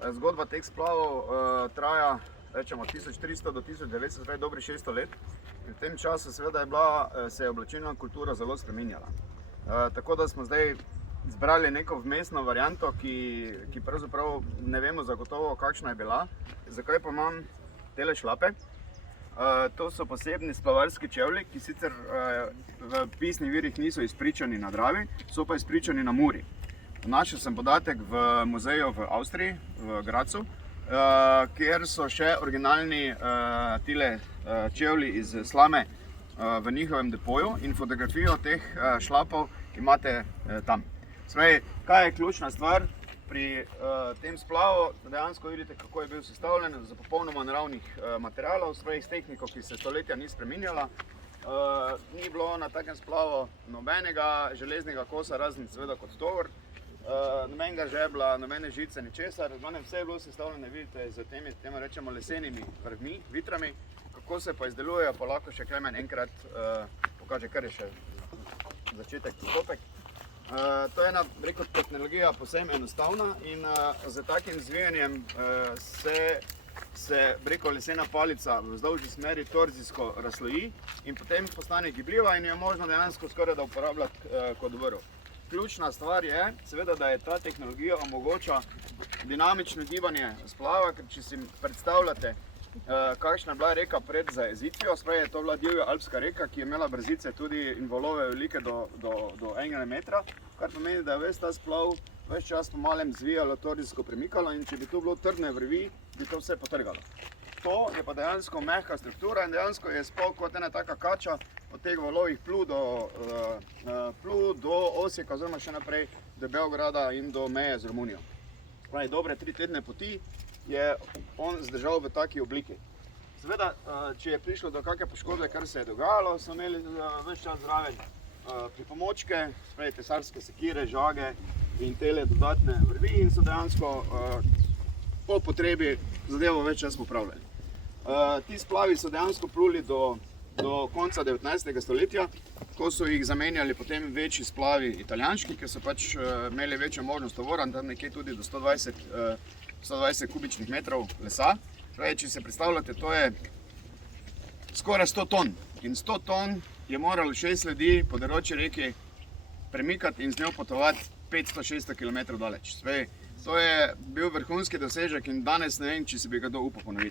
Zgodba teh splavov traja, rečemo, 1300 do 1900, torej dobrih 600 let. In v tem času seveda se je oblačilna kultura zelo spreminjala. Tako da smo zdaj zbrali neko vmesno varianto, ki pravzaprav ne vemo zagotovo, kakšna je bila. Zakaj pa imam tele šlape? To so posebni splavarski čevlji, ki sicer v pisnih virih niso izpričani na Dravi, so pa izpričani na Muri. Našel sem podatek v muzeju v Avstriji, v Grazu, kjer so še originalni tile čevlji iz slame v njihovem depoju in fotografijo teh šlapov imate tam. Zdaj, kaj je ključna stvar pri tem splavu? Dejansko vidite, kako je bil sestavljen z popolnoma naravnih materialov, s tehniko, ki se stoletja ni spreminjala. Ni bilo na takem splavu nobenega železnega kosa, razen seveda kot tovor, nobenega žebla, nobene žice, ničesar. Vse je bilo sestavljeno, vidite, z temi rečemo lesenimi vrvmi, vitrami. Kako se pa izdelujejo, pa lahko še Klemen enkrat pokaže, kar je še začetek postopek. To je ena, rekel, tehnologija povsem enostavna in z takim zvijanjem se lesena palica v vzdolžni smeri torzijsko razsloji in potem postane gibljiva in jo možno dejansko skoraj da uporabljati kot vrv. Ključna stvar je, seveda, da je ta tehnologija omogoča dinamično gibanje splava, ker če si predstavljate, kakšna je bila reka pred zajezitvijo, je to bila divja alpska reka, ki je imela brzice tudi in valove velike do 1 metra, kar pomeni, da je ves ta splav ves čas po malem zvijalo, torzijsko premikalo in če bi tu bilo trdne vrvi, bi to vse potrgalo. To je pa dejansko mehka struktura in dejansko je splav kot ena taka kača od teh valovih plul do Osijeka, oziroma še naprej do Beograda in do meje z Romunijo. Dobre 3 tedne poti je on zdržal v taki obliki. Seveda, če je prišlo do kakšne poškodbe, kar se je dogajalo, so imeli ves čas zraven pripomočke, tesarske sekire, žage in tele dodatne vrvi in so dejansko po potrebi zadevo več čas popravljali. Ti splavi so dejansko pluli do konca 19. stoletja, ko so jih zamenjali potem večji splavi italijanski, ker so pač imeli večjo možnost tovora, tam nekje tudi do 120 kubičnih metrov lesa. Če se predstavljate, to je skoraj 100 ton in 100 ton je moralo 6 ljudi po deroči reki premikati in z njo potovati 500-600 km daleč. To je bil vrhunski dosežek in danes ne vem, če si bi ga kdo upal ponoviti.